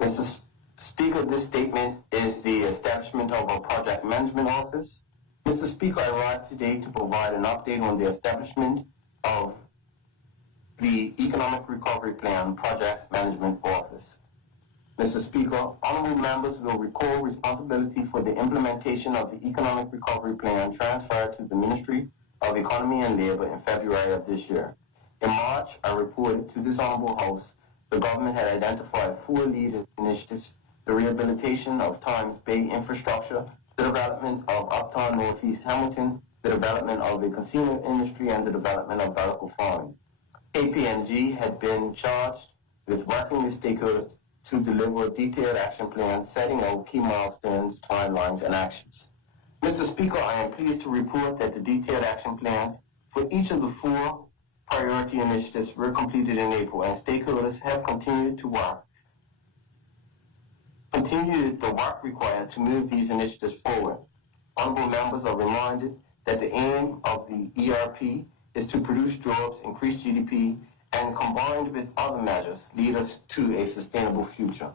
Mr. Speaker, this statement is the establishment of a project management office. Mr. Speaker, I rise today to provide an update on the establishment of the Economic Recovery Plan Project Management Office. Mr. Speaker, honorable members will recall responsibility for the implementation of the Economic Recovery Plan transferred to the Ministry of Economy and Labor in February of this year. In March, I reported to this honorable House the government had identified 4 lead initiatives: the rehabilitation of Times Bay infrastructure, the development of Uptown Northeast Hamilton, the development of the casino industry, and the development of vertical farming. KPMG had been charged with working with stakeholders to deliver a detailed action plan setting out key milestones, timelines, and actions. Mr. Speaker, I am pleased to report that the detailed action plans for each of the 4 priority initiatives were completed in April, and stakeholders have continued the work required to move these initiatives forward. Honorable members are reminded that the aim of the ERP is to produce jobs, increase GDP, and combined with other measures, lead us to a sustainable future.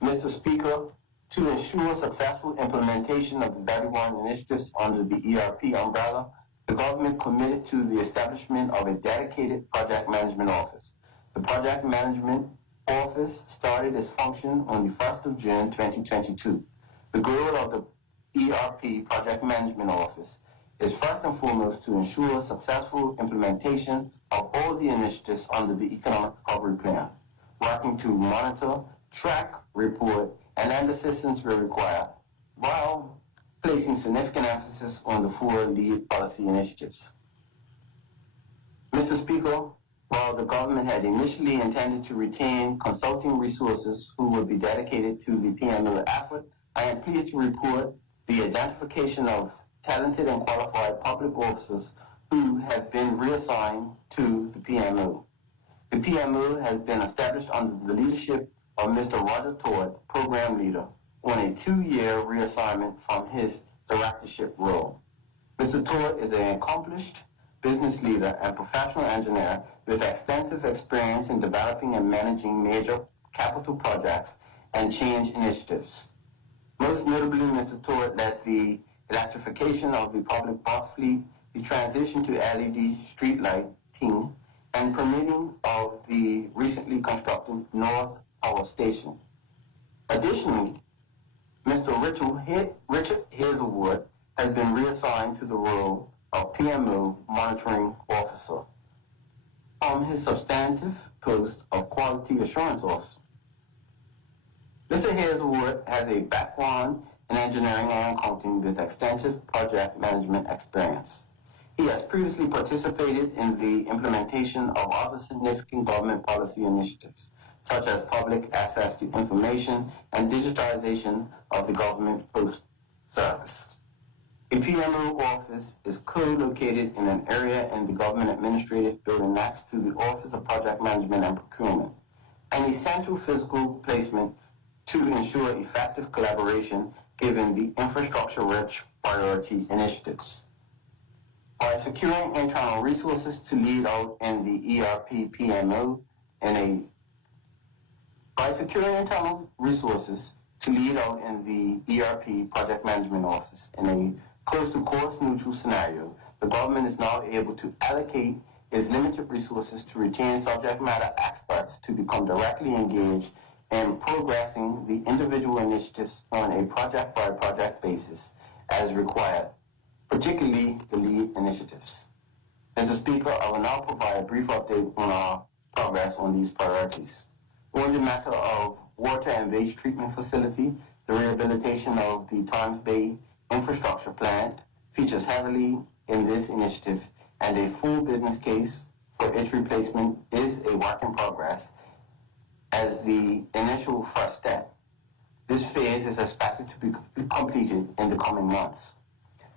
Mr. Speaker, to ensure successful implementation of the 31 initiatives under the ERP umbrella, the government committed to the establishment of a dedicated project management office. The project management office started its function on the 1st of June 2022. The goal of the ERP project management office is first and foremost to ensure successful implementation of all the initiatives under the Economic Recovery Plan, working to monitor, track, report, and lend assistance where required, while placing significant emphasis on the 4 lead policy initiatives. Mr. Speaker, while the government had initially intended to retain consulting resources who would be dedicated to the PMO effort, I am pleased to report the identification of talented and qualified public officers who have been reassigned to the PMO. The PMO has been established under the leadership of Mr. Roger Todd, Program Leader, on a 2-year reassignment from his directorship role. Mr. Todd is an accomplished business leader and professional engineer with extensive experience in developing and managing major capital projects and change initiatives. Most notably, Mr. Todd led the electrification of the public bus fleet, the transition to LED street lighting, and permitting of the recently constructed North Power Station. Additionally, Mr. Richard Hazelwood has been reassigned to the role of PMO Monitoring Officer from his substantive post of Quality Assurance Officer. Mr. Hazelwood has a background in engineering and accounting with extensive project management experience. He has previously participated in the implementation of other significant government policy initiatives, such as public access to information and digitization of the government post service. A PMO office is co-located in an area in the government administrative building next to the Office of Project Management and Procurement, an essential physical placement to ensure effective collaboration given the infrastructure-rich priority initiatives. By securing internal resources to lead out in the ERP PMO By securing internal resources to lead out in the ERP Project Management Office in a close-to-cost neutral scenario, the government is now able to allocate its limited resources to retain subject matter experts to become directly engaged in progressing the individual initiatives on a project-by-project basis as required, particularly the lead initiatives. Mr. Speaker, I will now provide a brief update on our progress on these priorities. On the matter of water and waste treatment facility, the rehabilitation of the Times Bay infrastructure plant features heavily in this initiative, and a full business case for its replacement is a work in progress as the initial first step. This phase is expected to be completed in the coming months.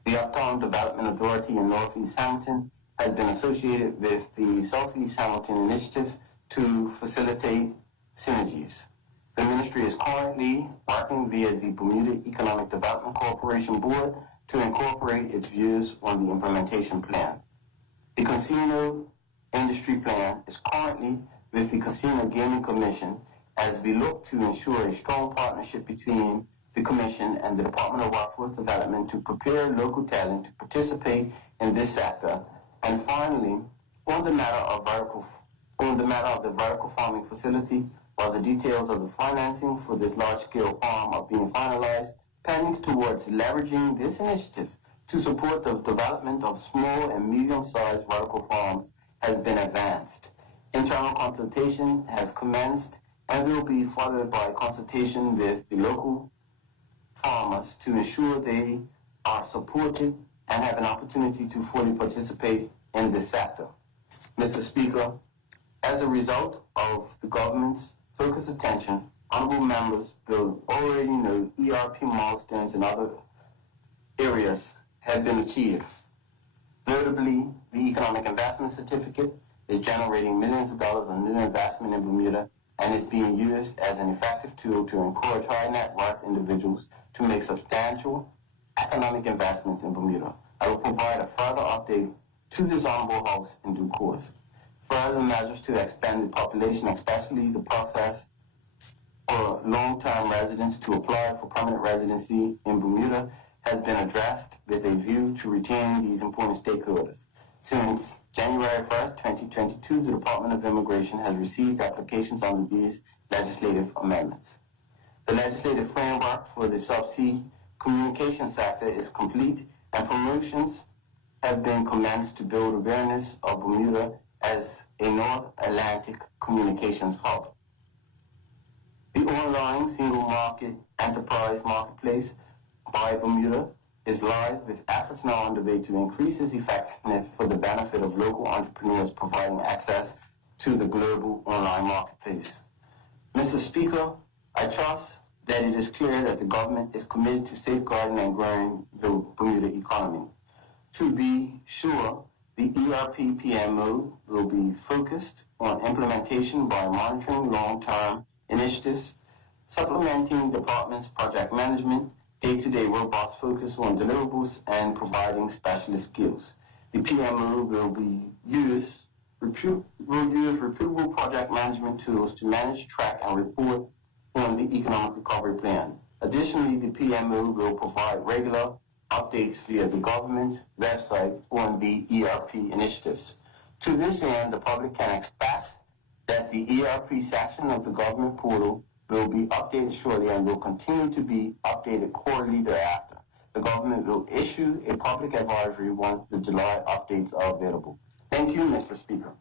The Uptown Development Authority in Northeast Hamilton has been associated with the Southeast Hamilton Initiative to facilitate synergies. The ministry is currently working via the Bermuda Economic Development Corporation Board to incorporate its views on the implementation plan. The casino industry plan is currently with the Casino Gaming Commission, as we look to ensure a strong partnership between the Commission and the Department of Workforce Development to prepare local talent to participate in this sector. And finally, on the matter of the vertical farming facility, while the details of the financing for this large-scale farm are being finalized, planning towards leveraging this initiative to support the development of small and medium-sized vertical farms has been advanced. Internal consultation has commenced and will be followed by consultation with the local farmers to ensure they are supported and have an opportunity to fully participate in this sector. Mr. Speaker, as a result of the government's focused attention, honorable members will already know ERP milestones in other areas have been achieved. Notably, the Economic Investment Certificate is generating millions of dollars of new investment in Bermuda and is being used as an effective tool to encourage high net worth individuals to make substantial economic investments in Bermuda. I will provide a further update to this Honorable House in due course. Further measures to expand the population, especially the process for long-term residents to apply for permanent residency in Bermuda, has been addressed with a view to retaining these important stakeholders. Since January 1st, 2022, the Department of Immigration has received applications under these legislative amendments. The legislative framework for the subsea communication sector is complete, and promotions have been commenced to build awareness of Bermuda as a North Atlantic communications hub. The online single market enterprise marketplace by Bermuda is live, with efforts now underway to increase its effectiveness for the benefit of local entrepreneurs providing access to the global online marketplace. Mr. Speaker, I trust that it is clear that the government is committed to safeguarding and growing the Bermuda economy. To be sure, the ERP PMO will be focused on implementation by monitoring long-term initiatives, supplementing departments' project management, day-to-day robust focus on deliverables, and providing specialist skills. The PMO will use reputable project management tools to manage, track, and report on the economic recovery plan. Additionally, the PMO will provide regular updates via the government website on the ERP initiatives. To this end, the public can expect that the ERP section of the government portal will be updated shortly and will continue to be updated quarterly thereafter. The government will issue a public advisory once the July updates are available. Thank you, Mr. Speaker.